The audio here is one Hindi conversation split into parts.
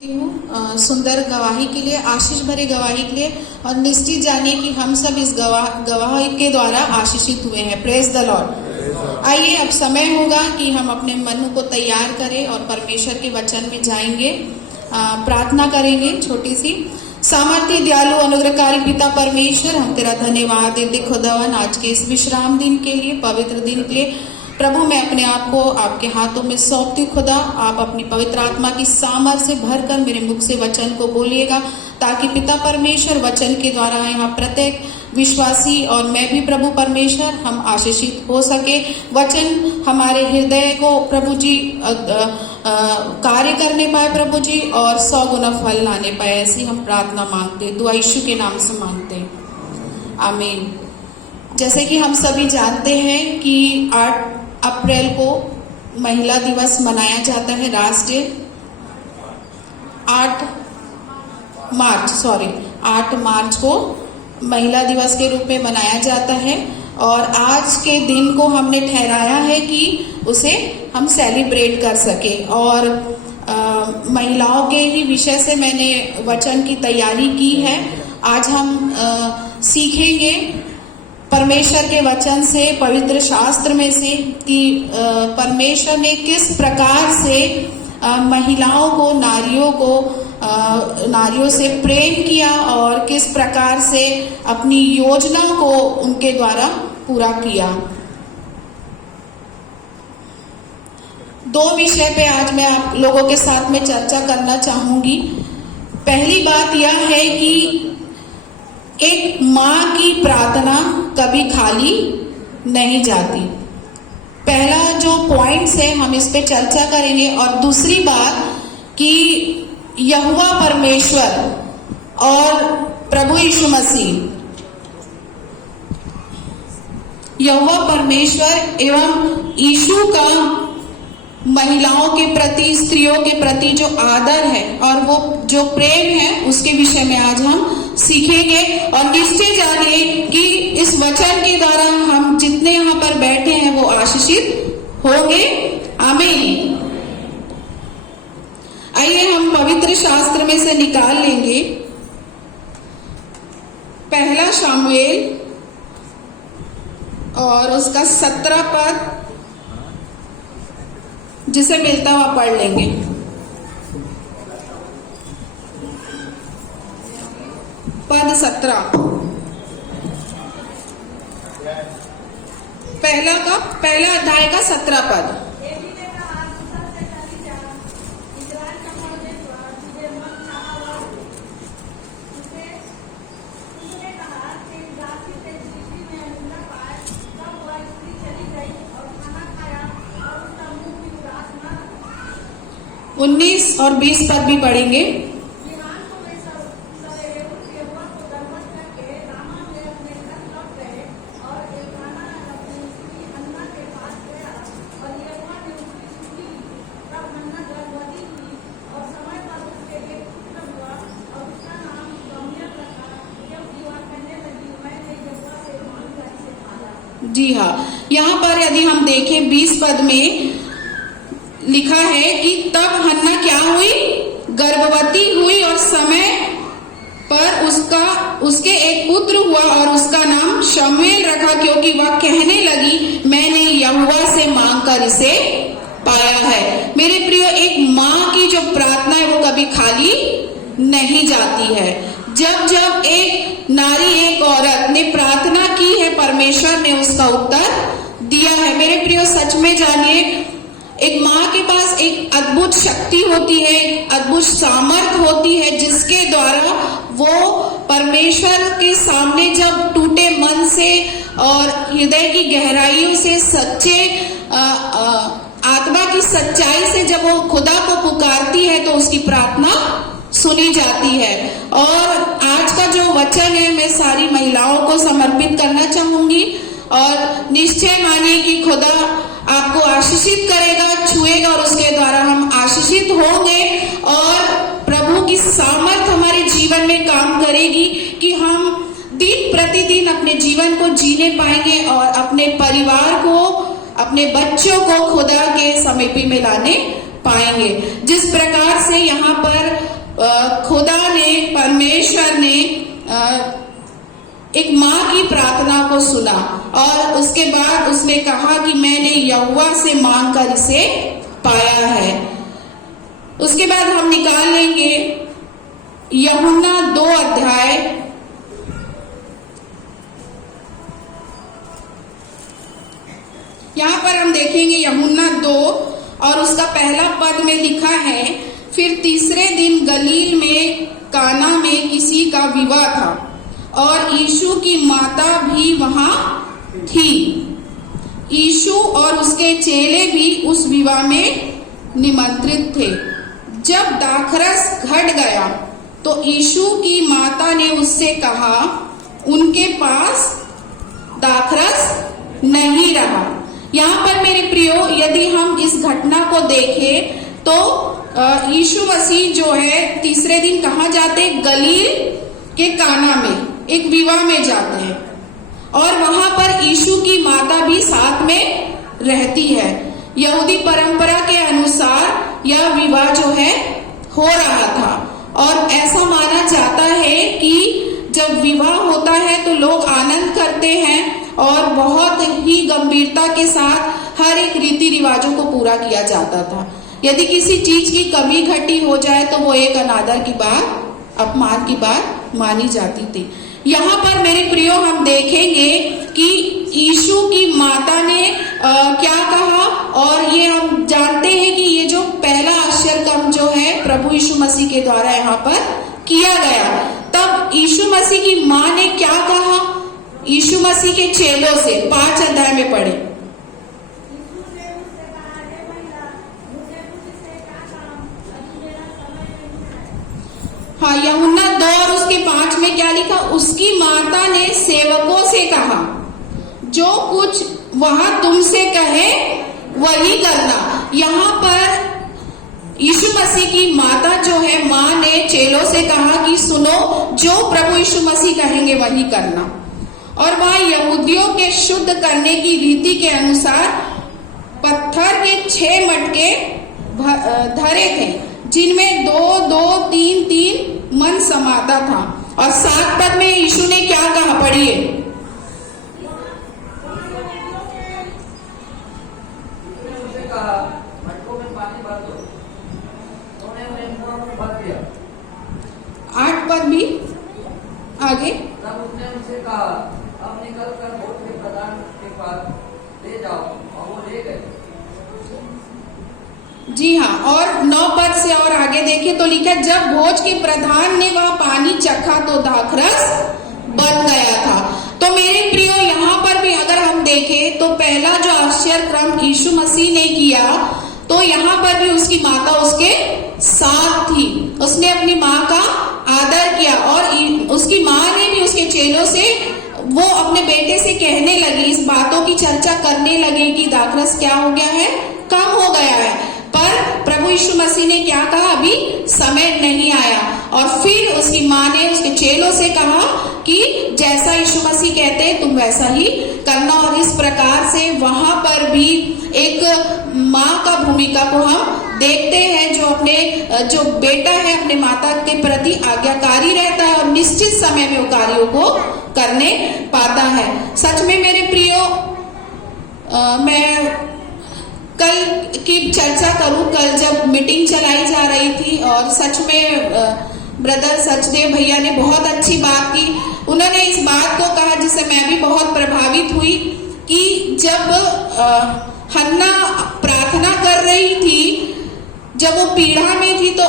सुंदर गवाही के लिए, आशीष भरी गवाही के लिए, और निश्चित जानिए कि हम सब इस गवाही के द्वारा आशीषित हुए हैं। Praise the Lord. आइए, अब समय होगा कि हम अपने मन को तैयार करें और परमेश्वर के वचन में जाएंगे। प्रार्थना करेंगे छोटी सी। सामर्थ्य, दयालु, अनुग्रहकारी पिता परमेश्वर, हम तेरा धन्यवाद देते खुदावन आज के इस विश्राम दिन के लिए, पवित्र दिन के लिए। प्रभु, मैं अपने आप को आपके हाथों में सौंपती खुदा। आप अपनी पवित्र आत्मा की सामर्थ से भरकर मेरे मुख से वचन को बोलिएगा, ताकि पिता परमेश्वर वचन के द्वारा यहाँ प्रत्येक विश्वासी और मैं भी प्रभु परमेश्वर हम आशीषित हो सके। वचन हमारे हृदय को प्रभु जी कार्य करने पाए प्रभु जी, और 100 गुना फल लाने पाए। ऐसी हम प्रार्थना मांगते, दुआ यीशु के नाम से मांगते, आमीन। जैसे कि हम सभी जानते हैं कि 8 अप्रैल को महिला दिवस मनाया जाता है, राष्ट्रीय 8 मार्च को महिला दिवस के रूप में मनाया जाता है। और आज के दिन को हमने ठहराया है कि उसे हम सेलिब्रेट कर सके। और महिलाओं के ही विषय से मैंने वचन की तैयारी की है। आज हम सीखेंगे परमेश्वर के वचन से, पवित्र शास्त्र में से, कि परमेश्वर ने किस प्रकार से महिलाओं को, नारियों से प्रेम किया और किस प्रकार से अपनी योजना को उनके द्वारा पूरा किया। 2 विषय पे आज मैं आप लोगों के साथ में चर्चा करना चाहूंगी। पहली बात यह है कि एक माँ की प्रार्थना कभी खाली नहीं जाती। पहला जो पॉइंट्स है हम इस पे चर्चा करेंगे। और दूसरी बात कि यहोवा परमेश्वर और प्रभु यीशु मसीह, यहोवा परमेश्वर एवं यीशु का महिलाओं के प्रति, स्त्रियों के प्रति जो आदर है और वो जो प्रेम है, उसके विषय में आज हम सीखेंगे। और निश्चय जानिए कि इस वचन के द्वारा हम जितने यहाँ पर बैठे हैं वो आशीषित होंगे, आमीन। आइए हम पवित्र शास्त्र में से निकाल लेंगे पहला शामुएल और उसका 17 पद, जिसे मिलता हुआ पढ़ लेंगे। पद 17, पहला अध्याय का 17 पद। उन्नीस और 20 पद भी पढ़ेंगे। जी हाँ, यहाँ पर यदि हम देखें 20 पद में लिखा है कि तब हन्ना क्या हुई, गर्भवती हुई और समय पर उसके एक पुत्र हुआ और उसका नाम शमूएल रखा, क्योंकि वह कहने लगी मैंने यहोवा से मांगकर इसे पाया है। मेरे प्रिय, एक माँ की जो प्रार्थना है वो कभी खाली नहीं जाती है। जब एक नारी, एक औरत ने प्रार्थना की है, परमेश्वर ने उसका उत्तर दिया है। मेरे प्रिय, सच में जानिए, एक माँ के पास एक अद्भुत शक्ति होती है, अद्भुत सामर्थ होती है, जिसके द्वारा वो परमेश्वर के सामने जब टूटे मन से और हृदय की गहराइयों से, सच्चे आत्मा की सच्चाई से जब वो खुदा को पुकारती है तो उसकी प्रार्थना सुनी जाती है। और आज का जो वचन है मैं सारी महिलाओं को समर्पित करना चाहूंगी, और निश्चय मानिए कि खुदा आपको आशीषित करेगा, छुएगा, और उसके द्वारा हम आशीषित होंगे। और प्रभु की सामर्थ हमारे जीवन में काम करेगी कि हम दिन प्रतिदिन अपने जीवन को जीने पाएंगे और अपने परिवार को, अपने बच्चों को खुदा के समीपी में लाने पाएंगे। जिस प्रकार से यहाँ पर खुदा ने, परमेश्वर ने एक माँ की प्रार्थना को सुना और उसके बाद उसने कहा कि मैंने यहोवा से मांग कर इसे पाया है। उसके बाद हम निकाल लेंगे यूहन्ना 2 अध्याय, यहाँ पर हम देखेंगे यूहन्ना 2 और उसका पहला पद में लिखा है, फिर तीसरे दिन गलील में काना में किसी का विवाह था और यीशु की माता भी वहां थी। यीशु और उसके चेले भी उस विवाह में निमंत्रित थे। जब दाखरस घट गया तो यीशु की माता ने उससे कहा, उनके पास दाखरस नहीं रहा। यहाँ पर मेरे प्रियो, यदि हम इस घटना को देखें तो यीशु मसीह जो है तीसरे दिन कहाँ जाते? गलील के काना में एक विवाह में जाते हैं और वहां पर यीशु की माता भी साथ में रहती है। यहूदी परंपरा के अनुसार यह विवाह जो है हो रहा था और ऐसा माना जाता है कि जब विवाह होता है तो लोग आनंद करते हैं और बहुत ही गंभीरता के साथ हर एक रीति रिवाजों को पूरा किया जाता था। यदि किसी चीज की कमी घटी हो जाए तो वो एक अनादर की बात, अपमान की बात मानी जाती थी। यहाँ पर मेरे प्रियो हम देखेंगे कि यीशु की माता ने क्या कहा और ये हम जानते हैं कि ये जो पहला आश्चर्य कर्म जो है प्रभु यीशु मसीह के द्वारा यहाँ पर किया गया, तब यीशु मसीह की माँ ने क्या कहा यीशु मसीह के चेलों से? 5 अध्याय में पढ़े। हाँ, यूहन्ना 2 और उसके 5 में क्या लिखा? उसकी माता ने सेवकों से कहा, जो कुछ वहां तुमसे कहे वही करना। यहाँ पर यीशु मसीह की माता जो है, माँ ने चेलों से कहा कि सुनो, जो प्रभु यीशु मसीह कहेंगे वही करना। और वहां यहूदियों के शुद्ध करने की रीति के अनुसार पत्थर के 6 मटके धरे थे, जिनमें 2-2, 3-3 मन समाता था। और 7 पद में यीशु ने क्या कहा? पढ़िए। आठ पद भी आगे। तब उसने उनसे कहा, अब निकल कर भोज के प्रधान के पास ले जाओ, और वो ले गए। जी हाँ, और 9 पद से और आगे देखें तो लिखा, जब भोज के प्रधान ने वह पानी चखा तो दाखरस बन गया था। तो मेरे प्रियो, यहाँ पर भी अगर हम देखें तो पहला जो आश्चर्य क्रम यीशु मसीह ने किया, तो यहाँ पर भी उसकी माता उसके साथ थी। उसने अपनी माँ का आदर किया और उसकी माँ ने भी उसके चेलों से, वो अपने बेटे से कहने लगी, इस बातों की चर्चा करने लगे कि दाखरस क्या हो गया है? कम हो गया है। पर प्रभु यीशु मसीह ने क्या कहा? अभी समय नहीं आया। और फिर उसकी माँ ने उसके चेलों से कहा कि जैसा यीशु मसीह कहते हैं तुम वैसा ही करना। और इस प्रकार से वहां पर भी एक माँ का भूमिका को हम देखते हैं, जो बेटा है अपने माता के प्रति आज्ञाकारी रहता है और निश्चित समय में वो कार्यों को करने पाता है। सच में मेरे प्रियो, मैं कल की चर्चा करूं, कल जब मीटिंग चलाई जा रही थी और सच में ब्रदर सचदेव भैया ने बहुत अच्छी बात की। उन्होंने इस बात को कहा जिससे मैं भी बहुत प्रभावित हुई कि जब हन्ना प्रार्थना कर रही थी, जब वो पीढ़ा में थी, तो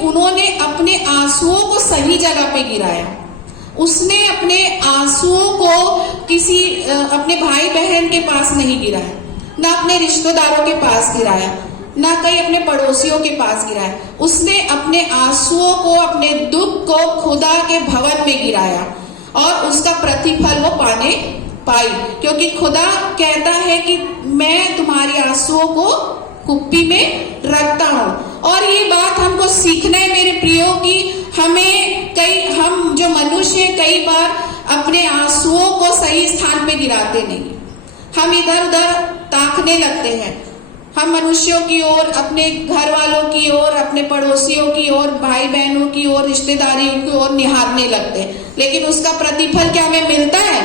उन्होंने अपने आंसुओं को सही जगह पे गिराया। उसने अपने आंसुओं को किसी अपने भाई बहन के पास नहीं गिराया, ना अपने रिश्तेदारों के पास गिराया, ना कहीं अपने पड़ोसियों के पास गिराया। उसने अपने आंसुओं को, अपने दुख को खुदा के भवन में गिराया और उसका प्रतिफल वो पाई, क्योंकि खुदा कहता है कि मैं तुम्हारे आंसुओं को कुप्पी में रखता हूँ। और ये बात हमको सीखना है मेरे प्रियो कि हम जो मनुष्य कई बार अपने आंसुओं को सही स्थान पे गिराते नहीं, हम इधर उधर ताकने लगते हैं। हम मनुष्यों की ओर, अपने घर वालों की ओर, अपने पड़ोसियों की ओर, भाई बहनों की ओर, रिश्तेदारियों की ओर निहारने लगते हैं, लेकिन उसका प्रतिफल क्या हमें मिलता है?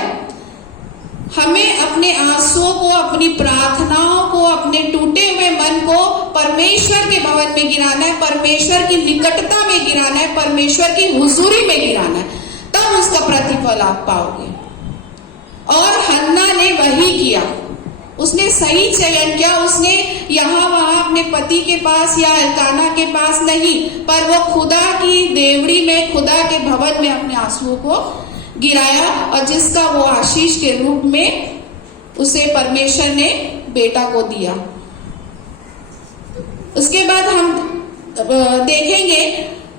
हमें अपने आंसुओं को, अपनी प्रार्थनाओं को, अपने टूटे हुए मन को परमेश्वर के भवन में गिराना है, परमेश्वर की निकटता में गिराना है, परमेश्वर की हुजूरी में गिराना है, तब उसका प्रतिफल आप पाओगे। और हन्ना ने वही किया, उसने सही चयन किया। उसने यहाँ वहां अपने पति के पास या एल्काना के पास नहीं, पर वो खुदा की देवड़ी में, खुदा के भवन में अपने आंसुओं को गिराया, और जिसका वो आशीष के रूप में उसे परमेश्वर ने बेटा को दिया। उसके बाद हम देखेंगे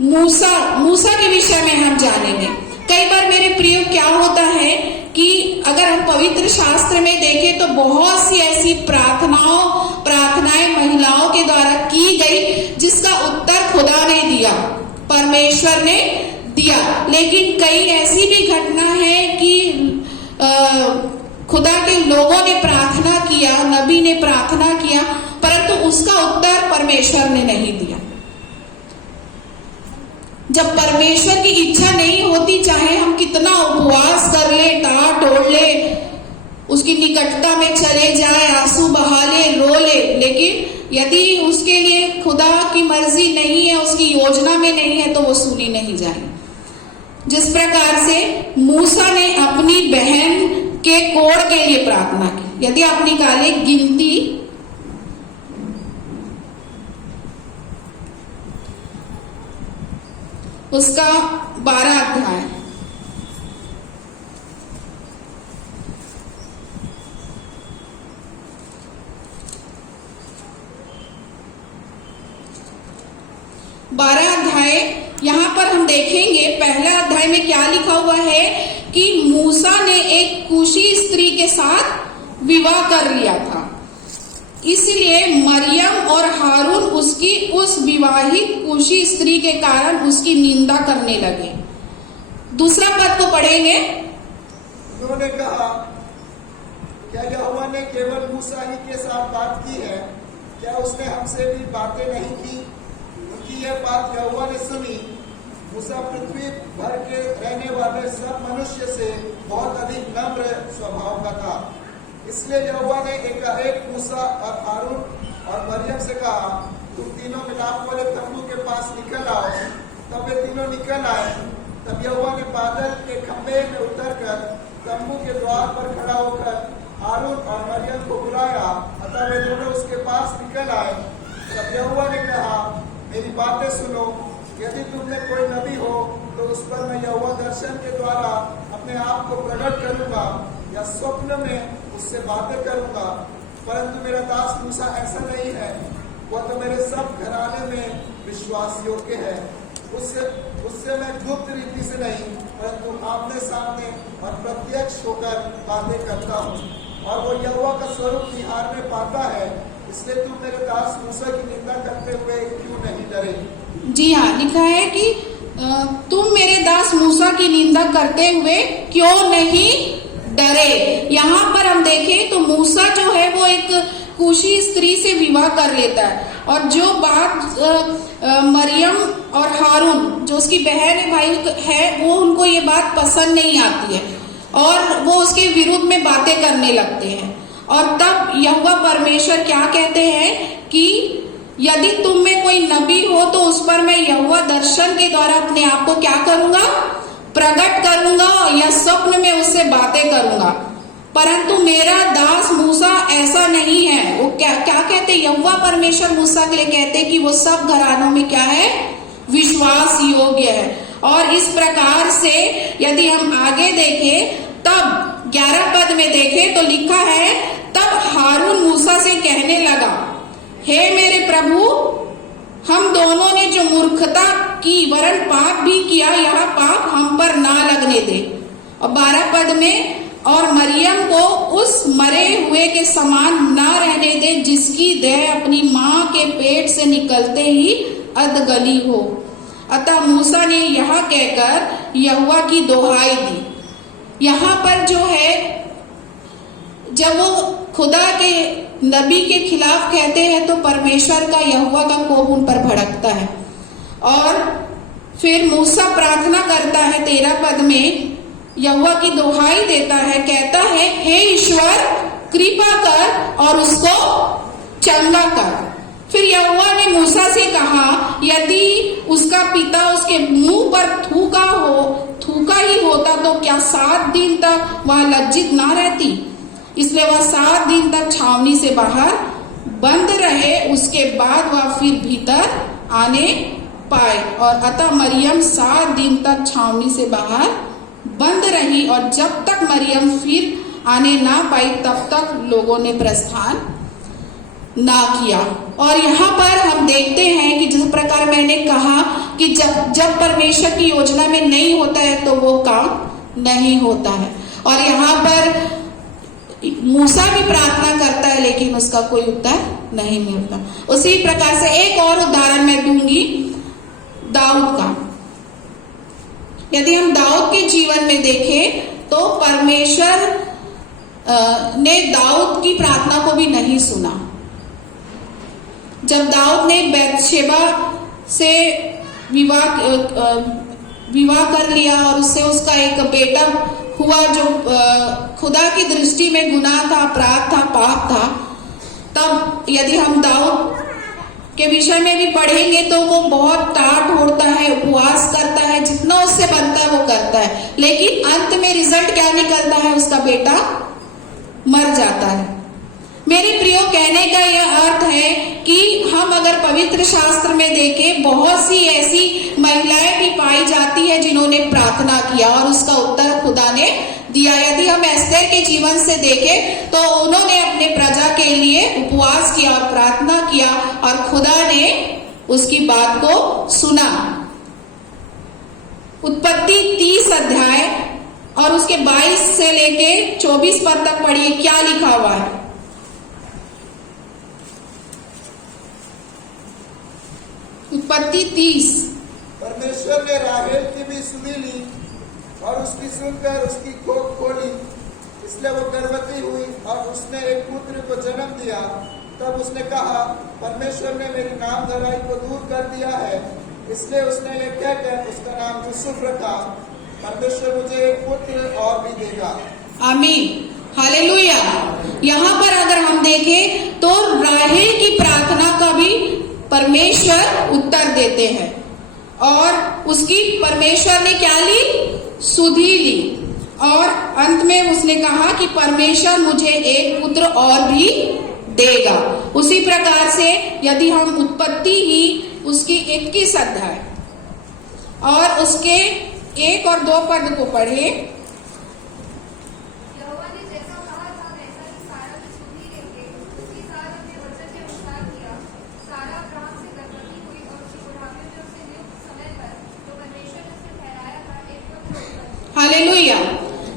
मूसा के विषय में हम जानेंगे। कई बार मेरे प्रियो क्या होता है कि अगर हम पवित्र शास्त्र में देखें तो बहुत सी ऐसी प्रार्थनाएं महिलाओं के द्वारा की गई जिसका उत्तर खुदा ने दिया, परमेश्वर ने दिया। लेकिन कई ऐसी भी घटना है कि खुदा के लोगों ने प्रार्थना किया, नबी ने प्रार्थना किया, परंतु उसका उत्तर परमेश्वर ने नहीं दिया। जब परमेश्वर की इच्छा नहीं होती, चाहे हम कितना उपवास कर ले, टाट ओढ़ ले, उसकी निकटता में चले जाए, आंसू बहा ले, रो ले, लेकिन यदि उसके लिए खुदा की मर्जी नहीं है, उसकी योजना में नहीं है, तो वो सुनी नहीं जाएगी। जिस प्रकार से मूसा ने अपनी बहन के कोढ़ के लिए प्रार्थना की। यदि आप निकाले गिनती 12 अध्याय, यहाँ पर हम देखेंगे पहला अध्याय में क्या लिखा हुआ है कि मूसा ने एक कूशी स्त्री के साथ विवाह कर लिया था, इसलिए मरियम और हारून उसकी उस विवाहित कूशी स्त्री के कारण उसकी निंदा करने लगे। दूसरा पद को पढ़ेंगे। उन्होंने कहा, क्या यहोवा ने केवल मूसा ही के साथ बात की है? क्या उसने हमसे भी बातें नहीं की? उनकी यह बात यहोवा ने सुनी। मूसा पृथ्वी भर के रहने वाले सब मनुष्य से बहुत अधिक नम्र स्वभाव का था, इसलिए यहोवा ने एकाएक मूसा और हारून और मरियम से कहा, तुम तीनों मिलाप वाले तंबू के पास निकल आओ। तब वे तीनों निकल आए। तब यहोवा ने बादल के खंभे में उतरकर तंबू के द्वार पर खड़ा होकर हारून और मरियम को बुलाया, अतः वे दोनों उसके पास निकल आए। तब यहोवा ने कहा, मेरी बातें सुनो, यदि तुम में कोई नबी हो तो उस पर मैं यहोवा दर्शन के द्वारा अपने आप को प्रकट करूंगा या स्वप्न में उससे बातें करूंगा। परंतु मेरा दास मूसा ऐसा नहीं है, वह तो मेरे सब घराने में विश्वास योग्य है। उससे मैं गुप्त रीति से नहीं, परंतु आमने सामने और प्रत्यक्ष होकर बातें करता हूँ, और वो यहोवा का स्वरूप निहारने पाता है। इसलिए तुम मेरे दास मूसा की निंदा करते हुए क्यों नहीं डरे? जी हाँ, लिखा है कि तुम मेरे दास मूसा की निंदा करते हुए क्यों नहीं डरे। यहाँ पर हम देखें तो मूसा जो है वो एक कूशी स्त्री से विवाह कर लेता है, और जो बात मरियम और हारून जो उसकी बहन है, भाई है, वो उनको ये बात पसंद नहीं आती है और वो उसके विरुद्ध में बातें करने लगते हैं। और तब यहोवा परमेश्वर क्या कहते हैं कि यदि तुम में कोई नबी हो तो उस पर मैं यहोवा दर्शन के द्वारा अपने आप को क्या करूंगा? प्रकट करूंगा, या स्वप्न में उससे बातें करूंगा। परंतु मेरा दास मूसा ऐसा नहीं है। वो क्या कहते? यहोवा परमेश्वर मूसा के लिए कहते कि वो सब घरानों में क्या है? विश्वास योग्य है। और इस प्रकार से यदि हम आगे देखें तब 11 पद में देखें तो लिखा है, तब हारून मूसा से कहने लगा, हे मेरे प्रभु, हम दोनों ने जो मूर्खता की वरन पाप भी किया, यह पाप हम पर ना लगने दे। और 12 पद में, और मरियम को उस मरे हुए के समान ना रहने दे जिसकी देह अपनी माँ के पेट से निकलते ही अधगली हो। अतः मूसा ने यह कहकर यहोवा की दोहाई दी। यहाँ पर जो है, जब वो खुदा के नबी के खिलाफ कहते हैं तो परमेश्वर का यहोवा का कोप उन पर भड़कता है। और फिर मूसा प्रार्थना करता है 13 पद में, यहोवा की दोहाई देता है, कहता है हे ईश्वर कृपा कर और उसको चंगा कर। फिर यहोवा ने मूसा से कहा यदि उसका पिता उसके मुंह पर थूका ही होता तो क्या 7 दिन तक वह लज्जित ना रहती। इसलिए वह 7 दिन तक छावनी से बाहर बंद रहे, उसके बाद वह फिर भीतर आने पाए। और अतः मरियम 7 दिन तक छावनी से बाहर बंद रही और जब तक मरियम फिर आने ना पाई तब तक लोगों ने प्रस्थान ना किया। और यहाँ पर हम देखते हैं कि जिस प्रकार मैंने कहा कि जब परमेश्वर की योजना में नहीं होता है तो वो काम नहीं होता है। और यहाँ पर मूसा भी प्रार्थना करता है लेकिन उसका कोई उत्तर नहीं मिलता। उसी प्रकार से एक और उदाहरण मैं दूंगी दाऊद का। यदि हम दाऊद के जीवन में देखें तो परमेश्वर ने दाऊद की प्रार्थना को भी नहीं सुना। जब दाऊद ने बैतशेबा से विवाह कर लिया और उससे उसका एक बेटा हुआ जो खुदा की दृष्टि में गुनाह था, अपराध था, पाप था, तब यदि हम दाऊद के विषय में भी पढ़ेंगे तो वो बहुत टाट ओढ़ता है, उपवास करता है, जितना उससे बनता है वो करता है, लेकिन अंत में रिजल्ट क्या निकलता है, उसका बेटा मर जाता है। मेरे प्रियो, कहने का यह अर्थ है कि हम अगर पवित्र शास्त्र में देखें बहुत सी ऐसी महिलाएं भी पाई जाती है जिन्होंने प्रार्थना किया और उसका उत्तर खुदा ने दिया। यदि हम एस्तेर के जीवन से देखें तो उन्होंने अपने प्रजा के लिए उपवास किया और प्रार्थना किया और खुदा ने उसकी बात को सुना। उत्पत्ति 30 अध्याय और उसके 22 से लेके 24 पद तक पढ़िए, क्या लिखा हुआ है। उत्पत्ति 30। परमेश्वर ने राहेल की भी सुनी ली और उसकी सुनकर उसकी कोख खोली, इसलिए वो गर्भवती हुई और उसने एक पुत्र को जन्म दिया। तब उसने कहा परमेश्वर ने मेरी नाम धराई को दूर कर दिया है, इसलिए उसने ये कहकर उसका नाम यूसुफ रखा। परमेश्वर मुझे एक पुत्र और भी देगा। आमीन, हालेलुया। यहाँ पर अगर हम देखें तो राहेल की प्रार्थना का भी परमेश्वर उत्तर देते हैं और उसकी परमेश्वर ने क्या ली, सुधि ली और अंत में उसने कहा कि परमेश्वर मुझे एक पुत्र और भी देगा। उसी प्रकार से यदि हम उत्पत्ति ही उसकी 21 अध्याय और उसके 1 और 2 पद को पढ़े, हालेलुया।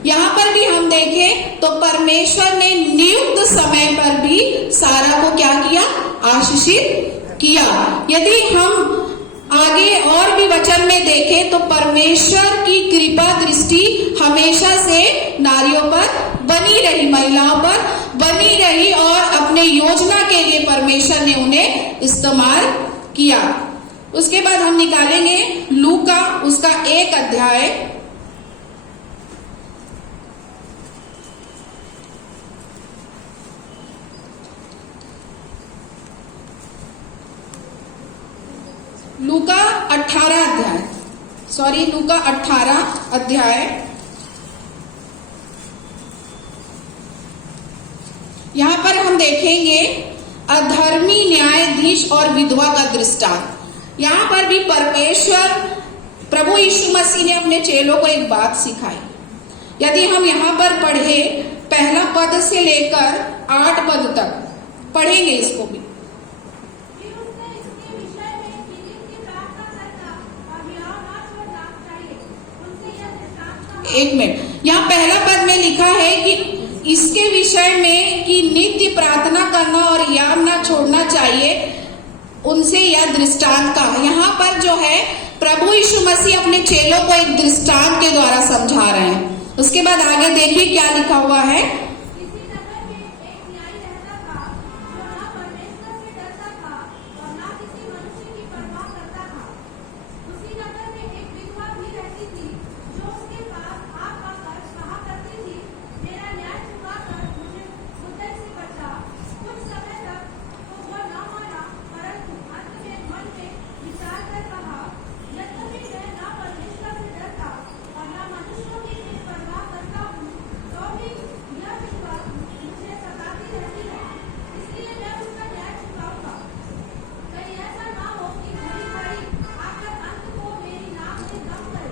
यहाँ पर भी हम देखें तो परमेश्वर ने नियुक्त समय पर भी सारा को क्या किया, आशीषित किया। यदि हम आगे और भी वचन में देखें तो परमेश्वर की कृपा दृष्टि हमेशा से नारियों पर बनी रही, महिलाओं पर बनी रही और अपने योजना के लिए परमेश्वर ने उन्हें इस्तेमाल किया। उसके बाद हम निकालेंगे लूका उसका 1 अध्याय लूका 18 अध्याय यहाँ पर हम देखेंगे अधर्मी न्यायाधीश और विधवा का दृष्टांत। यहाँ पर भी परमेश्वर प्रभु यीशु मसीह ने अपने चेलों को एक बात सिखाई। यदि हम यहाँ पर पढ़े 1 पद से लेकर 8 पद तक पढ़ेंगे इसको भी। एक मिनट, यहाँ 1 पद में लिखा है कि इसके विषय में कि नित्य प्रार्थना करना और याद ना छोड़ना चाहिए, उनसे यह दृष्टांत का। यहाँ पर जो है प्रभु यीशु मसीह अपने चेलों को एक दृष्टांत के द्वारा समझा रहे हैं। उसके बाद आगे देखिए क्या लिखा हुआ है।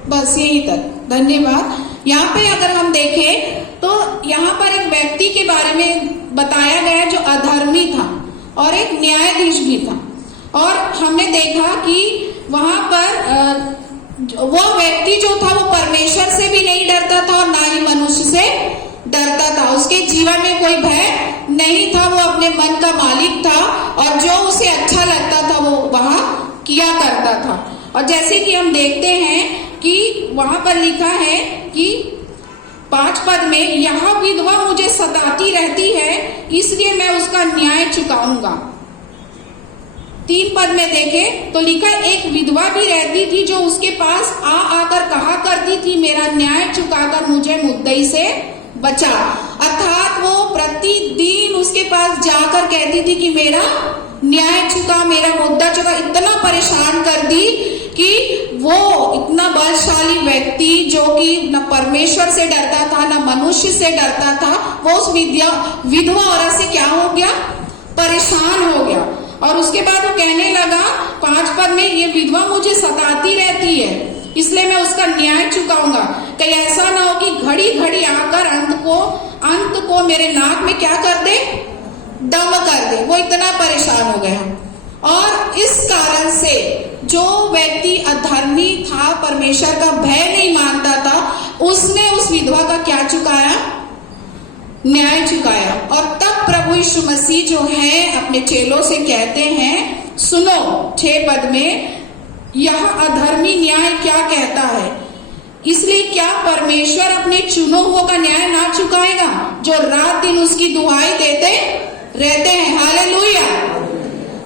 बस यही तक, धन्यवाद। यहाँ पे अगर हम देखें तो यहाँ पर एक व्यक्ति के बारे में बताया गया जो अधर्मी था और एक न्यायाधीश भी था, और हमने देखा कि वहां पर वो व्यक्ति जो था वो परमेश्वर से भी नहीं डरता था और ना ही मनुष्य से डरता था। उसके जीवन में कोई भय नहीं था, वो अपने मन का मालिक था और जो उसे अच्छा लगता था वो वहां किया करता था। और जैसे कि हम देखते हैं कि वहां पर लिखा है कि 5 पद में, यह विधवा मुझे सताती रहती है इसलिए मैं उसका न्याय चुकाऊंगा। 3 पद में देखें तो लिखा, एक विधवा भी रहती थी जो उसके पास आकर कहा करती थी, मेरा न्याय चुकाकर मुझे मुद्दई से बचा। अर्थात वो प्रतिदिन उसके पास जाकर कहती थी कि मेरा न्याय चुका, मेरा मुद्दा चुका। इतना परेशान कर दी कि वो इतना बलशाली व्यक्ति जो कि न परमेश्वर से डरता था न मनुष्य से डरता था, वो उस विधवा औरत से क्या हो गया, परेशान हो गया। और उसके बाद वो कहने लगा 5 पद में, ये विधवा मुझे सताती रहती है इसलिए मैं उसका न्याय चुकाऊंगा। कहीं ऐसा ना हो कि घड़ी घड़ी आकर अंत को मेरे नाक में क्या कर दे, दम कर दे। वो इतना परेशान हो गया। और इस कारण से जो व्यक्ति अधर्मी था, परमेश्वर का भय नहीं मानता था, उसने उस विधवा का क्या चुकाया, न्याय चुकाया। और तब प्रभु यीशु मसीह जो है अपने चेलों से कहते हैं, सुनो 6 पद में, यह अधर्मी न्याय क्या कहता है, इसलिए क्या परमेश्वर अपने चुनो हुओं का न्याय ना चुकाएगा जो रात दिन उसकी दुहाई देते रहते हैं। हालेलुया।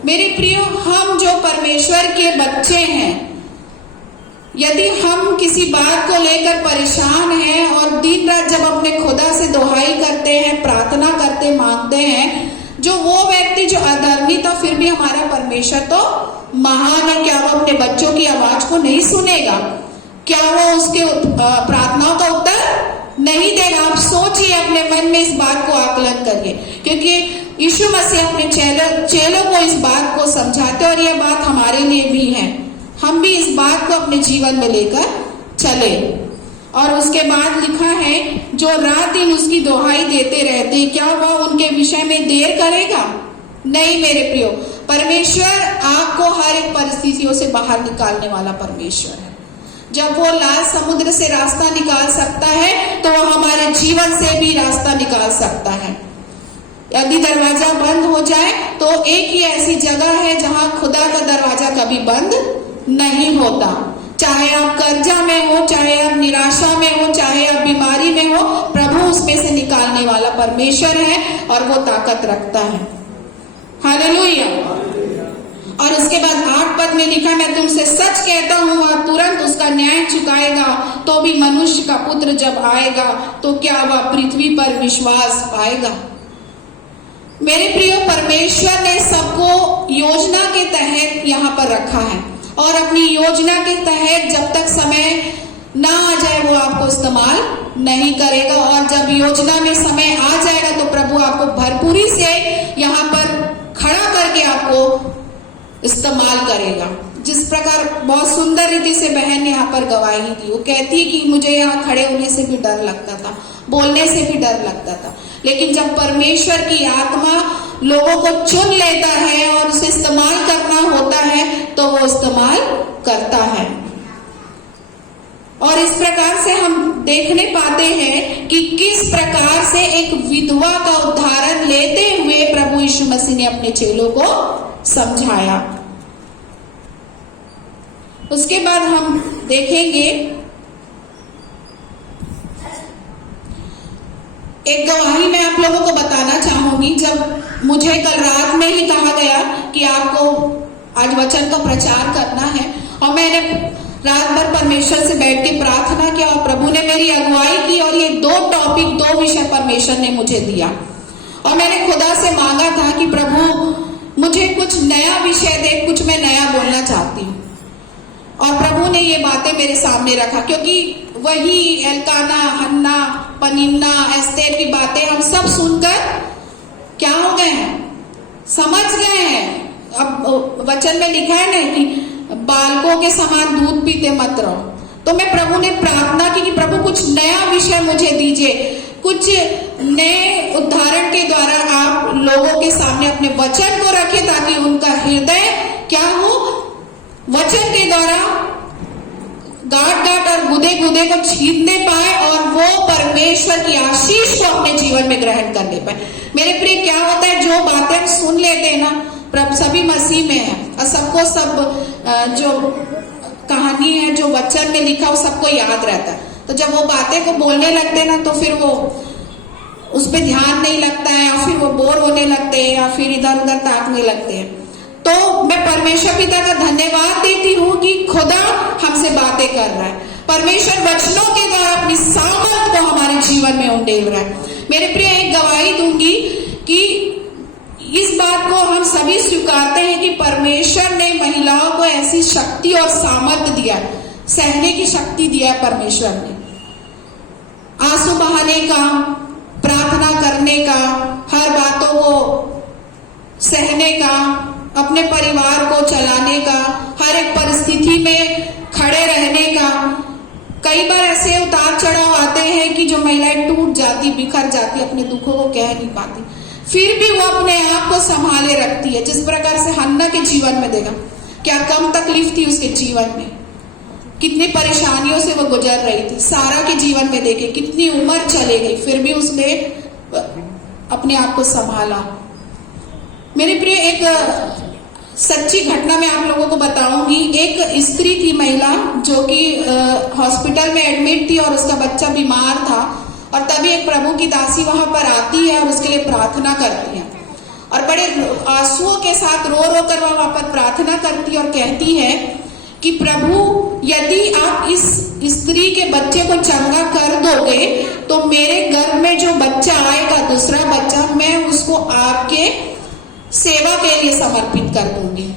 मेरे प्रियो, हम जो परमेश्वर के बच्चे हैं, यदि हम किसी बात को लेकर परेशान हैं और दिन रात जब अपने खुदा से दुहाई करते हैं, प्रार्थना करते, मांगते हैं, जो वो व्यक्ति जो अधर्मी था, फिर भी हमारा परमेश्वर तो महान है। क्या वो अपने बच्चों की आवाज को नहीं सुनेगा? क्या वो उसके प्रार्थनाओं का उत्तर नहीं देगा? आप सोचिए अपने मन में इस बात को आकलन करके, क्योंकि यीशु मसीह अपने चेलों को इस बात को समझाते और यह बात हमारे लिए भी है। हम भी इस बात को अपने जीवन में लेकर चले। और उसके बाद लिखा है, जो रात दिन उसकी दुहाई देते रहते, क्या वह उनके विषय में देर करेगा? नहीं मेरे प्रियो, परमेश्वर आपको हर एक परिस्थितियों से बाहर निकालने वाला परमेश्वर है। जब वो लाल समुद्र से रास्ता निकाल सकता है तो वो हमारे जीवन से भी रास्ता निकाल सकता है। यदि दरवाजा बंद हो जाए तो एक ही ऐसी जगह है जहां खुदा का दरवाजा कभी बंद नहीं होता। चाहे आप कर्जा में हो, चाहे आप निराशा में हो, चाहे आप बीमारी में हो, प्रभु उसमें से निकालने वाला परमेश्वर है और वो ताकत रखता है। हालेलुया। और उसके बाद 8 पद में लिखा, मैं तुमसे सच कहता हूं वह तुरंत उसका न्याय चुकाएगा। तो भी मनुष्य का पुत्र जब आएगा तो क्या वह पृथ्वी पर विश्वास पाएगा? मेरे प्रियो, परमेश्वर ने सबको योजना के तहत यहाँ पर रखा है और अपनी योजना के तहत जब तक समय ना आ जाए वो आपको इस्तेमाल नहीं करेगा। और जब योजना में समय आ जाएगा तो प्रभु आपको भरपूरी से यहाँ पर खड़ा करके आपको इस्तेमाल करेगा। जिस प्रकार बहुत सुंदर रीति से बहन यहाँ पर गवाही दी, वो कहती है कि मुझे यहाँ खड़े होने से भी डर लगता था, बोलने से भी डर लगता था, लेकिन जब परमेश्वर की आत्मा लोगों को चुन लेता है और उसे इस्तेमाल करना होता है तो वो इस्तेमाल करता है। और इस प्रकार से हम देखने पाते हैं कि किस प्रकार से एक विधवा का उदाहरण लेते हुए प्रभु यीशु मसीह ने अपने चेलों को समझाया। उसके बाद हम देखेंगे एक गवाही मैं आप लोगों को बताना चाहूंगी। जब मुझे कल रात में ही कहा गया कि आपको आज वचन का प्रचार करना है और मैंने रात भर परमेश्वर से बैठ के प्रार्थना किया और प्रभु ने मेरी अगुवाई की और ये 2 विषय परमेश्वर ने मुझे दिया और मैंने खुदा से मांगा था कि प्रभु मुझे कुछ नया विषय दे, कुछ मैं नया बोलना चाहती हूँ। और प्रभु ने ये बातें मेरे सामने रखा, क्योंकि वही एल्काना, हन्ना, पनिन्ना, एस्तेर की बातें हम सब सुनकर क्या हो गए हैं, समझ गए हैं। अब वचन में लिखा है ना कि बालकों के समान दूध पीते मत रहो, तो मैं प्रभु ने प्रार्थना की कि प्रभु कुछ नया विषय मुझे दीजिए, कुछ नए उदाहरण के द्वारा आप लोगों के सामने अपने वचन को रखें, ताकि उनका हृदय क्या हो, वचन के द्वारा गांठ और गुदे को छीनने पाए और वो परमेश्वर की आशीष को अपने जीवन में ग्रहण करने पाए। मेरे प्रिय, क्या होता है, जो बातें हम सुन लेते हैं ना, प्रभु सभी मसीह में है और सबको सब जो कहानी है, जो वचन में लिखा, वो सबको याद रहता है। तो जब वो बातें को बोलने लगते हैं ना, तो फिर वो उस पर ध्यान नहीं लगता है, या फिर वो बोर होने लगते हैं, या फिर इधर उधर ताकने लगते हैं। तो मैं परमेश्वर पिता का धन्यवाद देती हूँ कि खुदा हमसे बातें कर रहा है, परमेश्वर वचनों के द्वारा अपनी सामर्थ को हमारे जीवन में उंडेल रहा है। मेरे प्रिय, एक गवाही दूंगी कि इस बात को हम सभी स्वीकारते हैं कि परमेश्वर ने महिलाओं को ऐसी शक्ति और सामर्थ्य दिया, सहने की शक्ति दिया परमेश्वर ने, आंसू बहाने का, प्रार्थना करने का, हर बातों को सहने का, अपने परिवार को चलाने का, हर एक परिस्थिति में खड़े रहने का। कई बार ऐसे उतार चढ़ाव आते हैं कि जो महिलाएं टूट जाती, बिखर जाती, अपने दुखों को कह नहीं पाती, फिर भी वो अपने आप को संभाले रखती है। जिस प्रकार से हन्ना के जीवन में देखा, क्या कम तकलीफ थी उसके जीवन में, कितनी परेशानियों से वो गुजर रही थी। सारा के जीवन में देखे कितनी उम्र चले गई, फिर भी उसने अपने आप को संभाला। मेरे प्रिय, एक सच्ची घटना मैं आप लोगों को बताऊंगी। एक स्त्री थी, महिला, जो कि हॉस्पिटल में एडमिट थी और उसका बच्चा बीमार था, और तभी एक प्रभु की दासी वहां पर आती है और उसके लिए प्रार्थना करती है, और बड़े आंसुओं के साथ रो रो कर वहां पर प्रार्थना करती है और कहती है कि प्रभु, यदि आप इस स्त्री के बच्चे को चंगा कर दोगे तो मेरे घर में जो बच्चा आएगा, दूसरा बच्चा, मैं उसको आपके सेवा के लिए समर्पित कर दूंगी।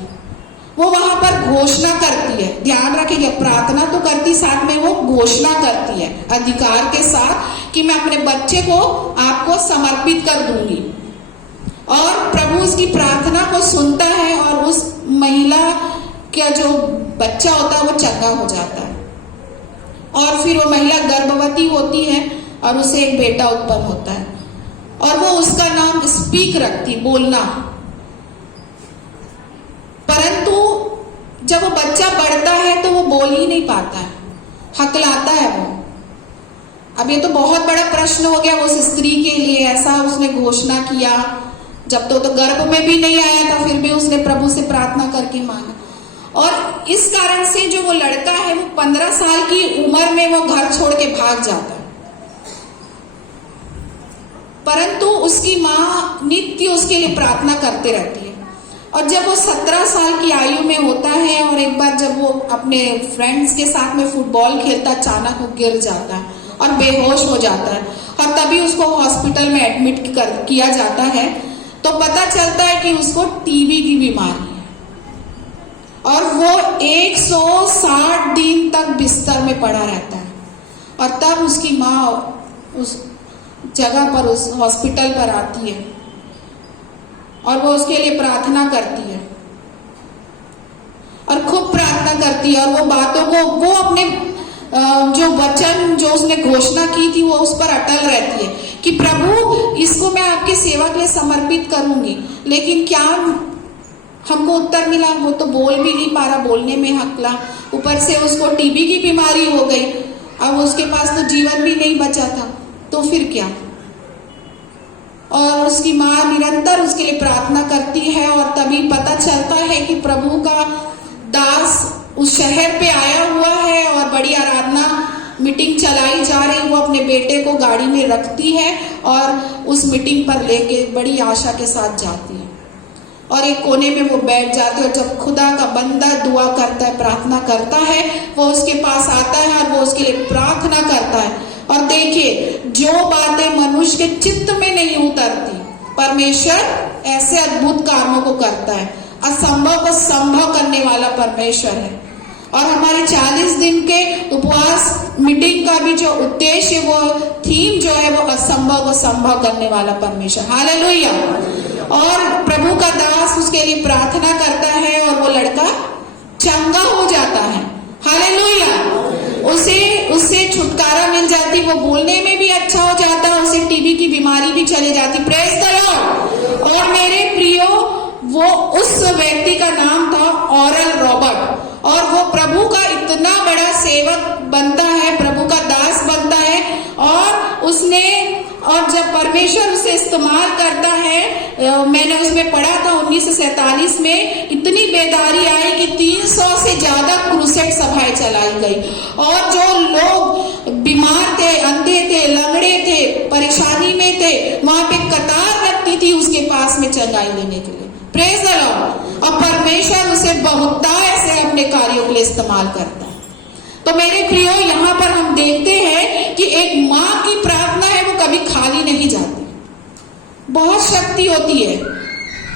वो वहां पर घोषणा करती है, ध्यान रखिएगा, प्रार्थना तो करती, साथ में वो घोषणा करती है अधिकार के साथ कि मैं अपने बच्चे को आपको समर्पित कर दूंगी। और प्रभु उसकी प्रार्थना को सुनता है और उस महिला का जो बच्चा होता है वो चंगा हो जाता है, और फिर वो महिला गर्भवती होती है और उसे एक बेटा उत्पन्न होता है, और वो उसका नाम स्पीक रखती, बोलना। परंतु जब वो बच्चा बढ़ता है तो वो बोल ही नहीं पाता है, हकलाता है वो। अब ये तो बहुत बड़ा प्रश्न हो गया उस स्त्री के लिए, ऐसा उसने घोषणा किया, जब तो गर्भ में भी नहीं आया था, फिर भी उसने प्रभु से प्रार्थना करके मांगा। और इस कारण से जो वो लड़का है, वो 15 साल की उम्र में वो घर छोड़ के भाग जाता है, परंतु उसकी माँ नित्य उसके लिए प्रार्थना करते रहती है। और जब वो 17 साल की आयु में होता है, और एक बार जब वो अपने फ्रेंड्स के साथ में फुटबॉल खेलता, अचानक वो गिर जाता है और बेहोश हो जाता है, और तभी उसको हॉस्पिटल में एडमिट किया जाता है। तो पता चलता है कि उसको टीबी की बीमारी है, और वो 160 दिन तक बिस्तर में पड़ा रहता है। और तब उसकी माँ उस जगह पर, उस हॉस्पिटल पर आती है, और वो उसके लिए प्रार्थना करती है, और खूब प्रार्थना करती है, और वो बातों को, वो अपने जो वचन, जो उसने घोषणा की थी, वो उस पर अटल रहती है कि प्रभु, इसको मैं आपकी सेवा के लिए समर्पित करूंगी। लेकिन क्या हमको उत्तर मिला? वो तो बोल भी नहीं पा रहा, बोलने में हकला, ऊपर से उसको टीबी की बीमारी हो गई, अब उसके पास तो जीवन भी नहीं बचा था, तो फिर क्या? और उसकी माँ निरंतर उसके लिए प्रार्थना करती है, और तभी पता चलता है कि प्रभु का दास उस शहर पे आया हुआ है, और बड़ी आराधना मीटिंग चलाई जा रही। वो अपने बेटे को गाड़ी में रखती है और उस मीटिंग पर लेके बड़ी आशा के साथ जाती है, और एक कोने में वो बैठ जाती है। और जब खुदा का बंदा दुआ करता है, प्रार्थना करता है, वो उसके पास आता है और वो उसके लिए प्रार्थना करता है। और देखिए, जो बातें मनुष्य के चित्त में नहीं उतरती, परमेश्वर ऐसे अद्भुत कामों को करता है। असंभव को संभव करने वाला परमेश्वर है। और हमारे 40 दिन के उपवास मीटिंग का भी जो उद्देश्य, वो थीम जो है, वो असंभव को संभव करने वाला परमेश्वर। हालेलुया। और प्रभु का दास उसके लिए प्रार्थना करता है, और वो लड़का चंगा हो जाता है। हालेलुया। उस दोबारा मिल जाती, वो बोलने में भी अच्छा हो जाता, उसे टीबी की बीमारी भी चली जाती। Praise the Lord. और मेरे प्रियो, वो उस व्यक्ति का नाम था ऑरल रॉबर्ट, और वो प्रभु का इतना बड़ा सेवक बनता है, प्रभु का दास बनता है, और जब परमेश्वर उसे इस्तेमाल करता है, मैंने उसमें पढ़ा था 1947 में इतनी बेदारी आई कि 300 से ज्यादा क्रूसेड सभाएं चलाई गई, और जो लोग बीमार थे, अंधे थे, लंगड़े थे, परेशानी में थे, वहां पे कतार लगती थी उसके पास में चंगाई लेने के लिए। Praise the Lord. और परमेश्वर उसे बहुतायत से अपने कार्यों के लिए इस्तेमाल करता है। तो मेरे प्रियो, यहाँ पर हम देखते हैं कि एक माँ की प्रार्थना है वो कभी खाली नहीं जाती, बहुत शक्ति होती है।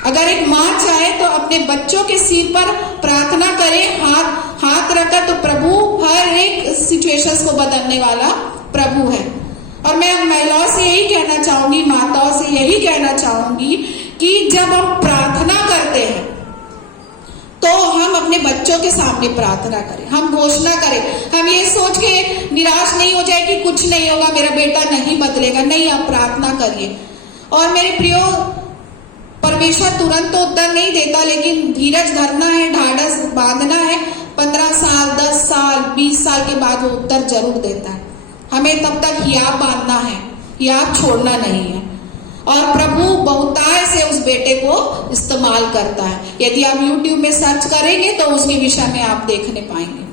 अगर एक माँ चाहे तो अपने बच्चों के सिर पर प्रार्थना करे, हाथ रखकर, तो प्रभु हर एक सिचुएशंस को बदलने वाला प्रभु है। और मैं महिलाओं से यही कहना चाहूंगी, माताओं से यही कहना चाहूंगी कि जब हम प्रार्थना करते हैं तो हम अपने बच्चों के सामने प्रार्थना करें, हम घोषणा करें, हम ये सोच के निराश नहीं हो जाए कि कुछ नहीं होगा, मेरा बेटा नहीं बदलेगा। नहीं, आप प्रार्थना करिए। और मेरे प्रियो, परमेश्वर तुरंत तो उत्तर नहीं देता, लेकिन धीरज धरना है, ढाढ़स बांधना है। 15 साल, 10 साल, 20 साल के बाद वो उत्तर जरूर देता है। हमें तब तक हियाब बांधना है, हियाब छोड़ना नहीं है। और प्रभु बहुतायत से उस बेटे को इस्तेमाल करता है। यदि आप YouTube में सर्च करेंगे तो उसके विषय में आप देखने पाएंगे।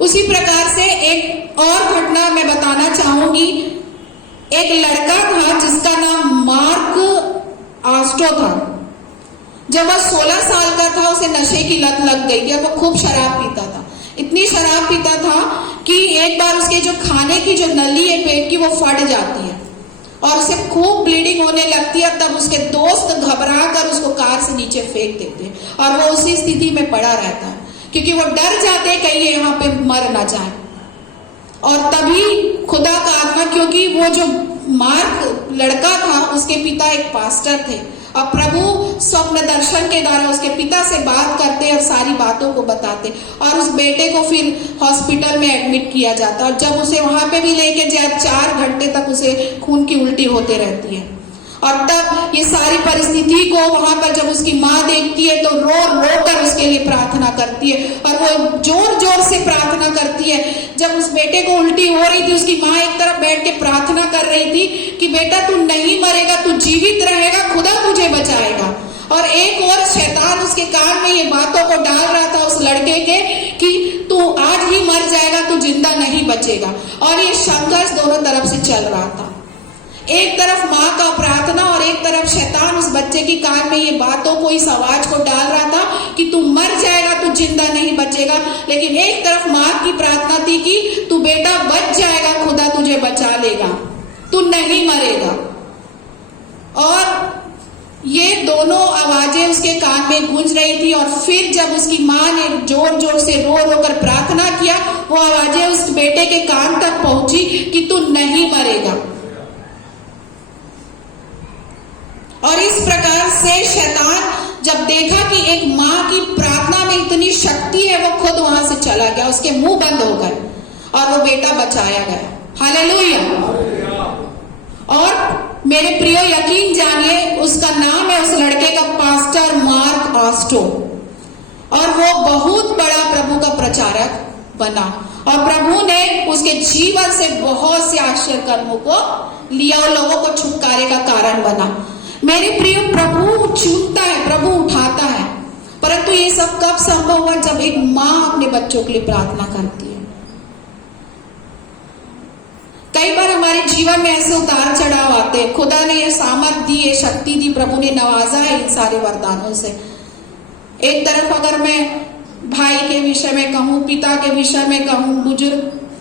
उसी प्रकार से एक और घटना मैं बताना चाहूंगी। एक लड़का था जिसका नाम मार्क आस्टो था। जब वह 16 साल का था, उसे नशे की लत लग गई थी। वो खूब शराब पीता था, इतनी शराब पीता था कि एक बार उसके जो खाने की जो नली है पेट की, वो फट जाती है और उसे खूब ब्लीडिंग होने लगती है। तब उसके दोस्त घबरा कर उसको कार से नीचे फेंक देते हैं, और वो उसी स्थिति में पड़ा रहता है, क्योंकि वो डर जाते हैं कहीं यहाँ पे मर ना जाए। और तभी खुदा का आत्मा, क्योंकि वो जो मार्क लड़का था, उसके पिता एक पास्टर थे, और प्रभु स्वप्न दर्शन के द्वारा उसके पिता से बात करते और सारी बातों को बताते, और उस बेटे को फिर हॉस्पिटल में एडमिट किया जाता। और जब उसे वहां पे भी लेके जाए, 4 घंटे तक उसे खून की उल्टी होते रहती है। और तब ये सारी परिस्थिति को वहां पर जब उसकी माँ देखती है तो रो रो कर उसके लिए प्रार्थना करती है, और वो जोर जोर से प्रार्थना करती है। जब उस बेटे को उल्टी हो रही थी, उसकी माँ एक तरफ बैठ के प्रार्थना कर रही थी कि बेटा तू नहीं मरेगा, तू जीवित रहेगा, खुदा तुझे बचाएगा। और एक और शैतान उसके कान में ये बातों को डाल रहा था उस लड़के के कि तू आज ही मर जाएगा, तू जिंदा नहीं बचेगा। और ये संघर्ष दोनों तरफ से चल रहा था। एक तरफ माँ का प्रार्थना और एक तरफ शैतान उस बच्चे की कान में ये बातों को, इस आवाज को डाल रहा था कि तू मर जाएगा, तू जिंदा नहीं बचेगा। लेकिन एक तरफ माँ की प्रार्थना थी कि तू बेटा बच जाएगा, खुदा तुझे बचा लेगा, तू नहीं मरेगा। और ये दोनों आवाजें उसके कान में गूंज रही थी। और फिर जब उसकी माँ ने जोर जोर से रो रो कर प्रार्थना किया, वो आवाजें उस बेटे के कान तक पहुंची कि तू नहीं मरेगा। और इस प्रकार से शैतान जब देखा कि एक माँ की प्रार्थना में इतनी शक्ति है, वो खुद वहां से चला गया, उसके मुंह बंद हो गए और वो बेटा बचाया गया। हालेलुया। और मेरे प्रियो, यकीन जानिए, उसका नाम है उस लड़के का पास्टर मार्क आस्टो, और वो बहुत बड़ा प्रभु का प्रचारक बना। और प्रभु ने उसके जीवन से बहुत से आश्चर्य कर्मों को लिया और लोगों को छुटकारे का कारण बना। मेरे प्रिय, प्रभु चुनता है, प्रभु उठाता है, परंतु ये सब कब संभव हुआ? जब एक माँ अपने बच्चों के लिए प्रार्थना करती है। कई बार हमारे जीवन में ऐसे उतार चढ़ाव आते हैं। खुदा ने ये सामर्थ दी, ये शक्ति दी, प्रभु ने नवाजा है इन सारे वरदानों से। एक तरफ अगर मैं भाई के विषय में कहूँ, पिता के विषय में कहूँ, बुजुर्ग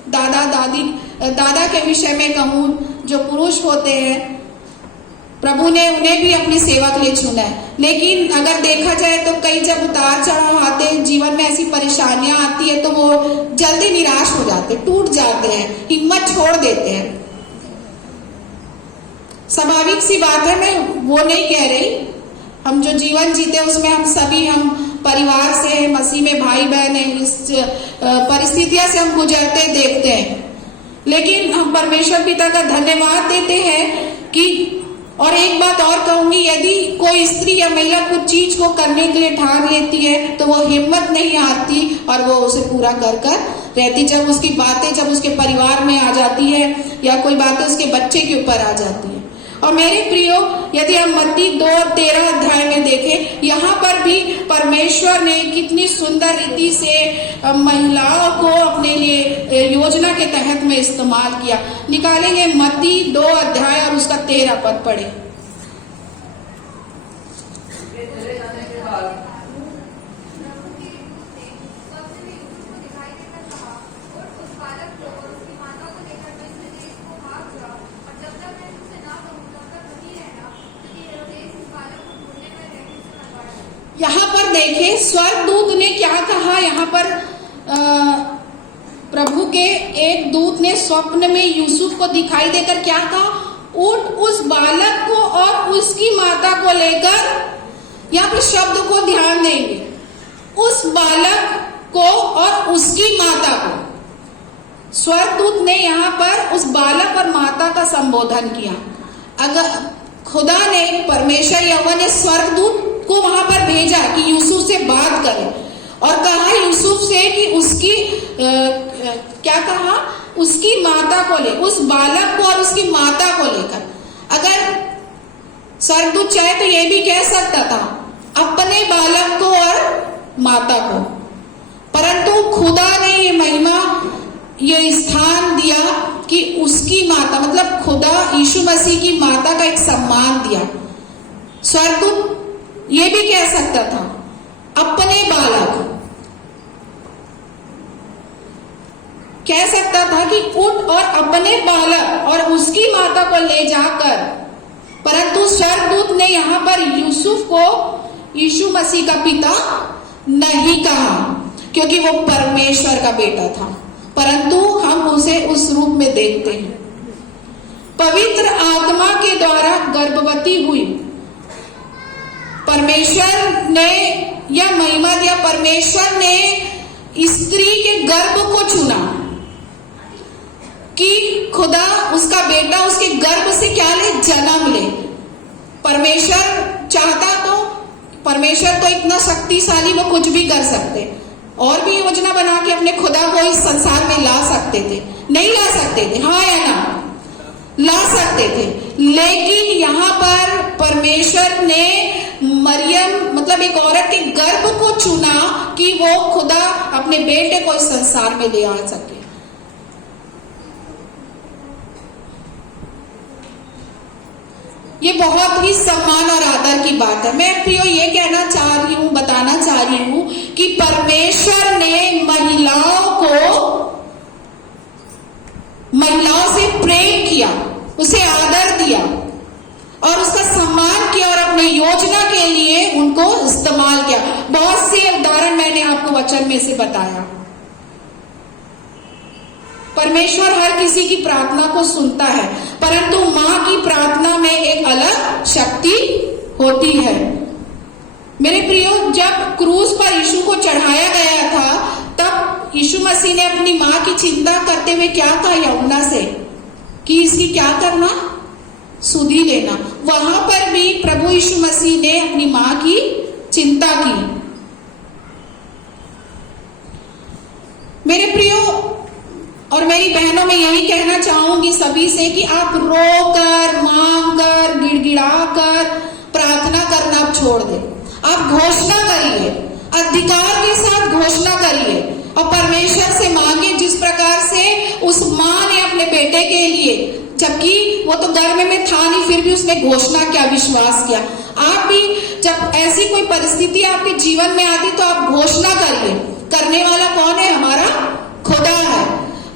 दादा के विषय में कहूँ, जो पुरुष होते हैं, प्रभु ने उन्हें भी अपनी सेवा के लिए चुना है। लेकिन अगर देखा जाए तो कई जब उतार चढ़ाव आते हैं, जीवन में ऐसी परेशानियां आती है, तो वो जल्दी निराश हो जाते, टूट जाते हैं, हिम्मत छोड़ देते हैं। स्वाभाविक सी बात है, मैं वो नहीं कह रही। हम जो जीवन जीते उसमें हम परिवार से, मसीह में भाई बहन है, इस परिस्थितियों से हम गुजरते देखते हैं। लेकिन हम परमेश्वर पिता का धन्यवाद देते हैं कि, और एक बात और कहूंगी, यदि कोई स्त्री या महिला कुछ चीज को करने के लिए ठान लेती है तो वो हिम्मत नहीं हारती और वो उसे पूरा कर रहती। जब उसकी बातें जब उसके परिवार में आ जाती है या कोई बातें उसके बच्चे के ऊपर आ जाती है। और मेरे प्रियो, यदि हम मत्ती 2:13 अध्याय में देखें, यहाँ पर भी परमेश्वर ने कितनी सुंदर रीति से महिलाओं को अपने लिए योजना के तहत में इस्तेमाल किया। निकालेंगे मत्ती 2 अध्याय और उसका 13 पद पढ़े। उसके चले जाने के बाद यहाँ पर देखिए स्वर्गदूत ने क्या कहा। यहाँ पर प्रभु के एक दूत ने स्वप्न में यूसुफ को दिखाई देकर क्या कहा, उठ उस बालक को और उसकी माता को लेकर, यहाँ पर शब्द को ध्यान देंगे, उस बालक को और उसकी माता को। स्वर्गदूत ने यहाँ पर उस बालक और माता का संबोधन किया। अगर खुदा ने, परमेश्वर यहोवा ने स्वर्गदूत को वहां पर भेजा कि यूसुफ से बात करे और कहा यूसुफ से कि उसकी क्या कहा, उसकी माता को ले, उस बालक को और उसकी माता को लेकर। अगर स्वर्गदूत चाहे तो ये भी कह सकता था अपने बालक को और माता को, परंतु खुदा ने ये महिमा, ये स्थान दिया कि उसकी माता, मतलब खुदा यीशु मसीह की माता का एक सम्मान दिया। स्वर्गदूत ये भी कह सकता था अपने बालक, कह सकता था कि उठ और अपने बालक और उसकी माता को ले जाकर, परंतु स्वर्गदूत ने यहाँ पर यूसुफ को यीशु मसीह का पिता नहीं कहा, क्योंकि वो परमेश्वर का बेटा था, परंतु हम उसे उस रूप में देखते हैं। पवित्र आत्मा के द्वारा गर्भवती हुई, परमेश्वर ने यह महिमा दिया, परमेश्वर ने स्त्री के गर्भ को चुना कि खुदा उसका बेटा उसके गर्भ से क्या ले, जन्म ले। परमेश्वर चाहता तो, परमेश्वर तो इतना शक्तिशाली, वो कुछ भी कर सकते, और भी योजना बना के अपने खुदा को इस संसार में ला सकते थे, नहीं ला सकते थे, हाँ या ना, ला सकते थे। लेकिन यहाँ पर परमेश्वर ने मरियम, मतलब एक औरत के गर्भ को चुना कि वो खुदा अपने बेटे को इस संसार में ले आ सके। ये बहुत ही सम्मान और आदर की बात है। मैं प्रियो ये कहना चाह रही हूँ, बताना चाह रही हूँ कि परमेश्वर ने महिलाओं से प्रेम किया, उसे आदर दिया और उसका सम्मान किया और अपनी योजना के लिए उनको इस्तेमाल किया। बहुत से उदाहरण मैंने आपको वचन में से बताया। परमेश्वर हर किसी की प्रार्थना को सुनता है, परंतु मां की प्रार्थना में एक अलग शक्ति होती है। मेरे प्रियो, जब क्रूस पर यीशु को चढ़ाया गया था, तब यीशु मसीह ने अपनी मां की चिंता करते हुए क्या कहा यूहन्ना से कि इसकी क्या करना, सुधि लेना। वहां पर भी प्रभु यीशु मसीह ने अपनी मां की चिंता की। मेरे प्रियो और मेरी बहनों, मैं यही कहना चाहूंगी सभी से कि आप रोकर, मांगकर, गिड़गिड़ाकर प्रार्थना करना आप छोड़ दें। आप घोषणा करिए, अधिकार के साथ घोषणा करिए और परमेश्वर से मांगे, जिस प्रकार से उस मां ने अपने बेटे के लिए, जबकि वो तो गर्भ में था नहीं, फिर भी उसने घोषणा किया, विश्वास किया। आप भी जब ऐसी कोई परिस्थिति आपके जीवन में आती तो आप घोषणा करिए। करने वाला कौन है? हमारा खुदा है।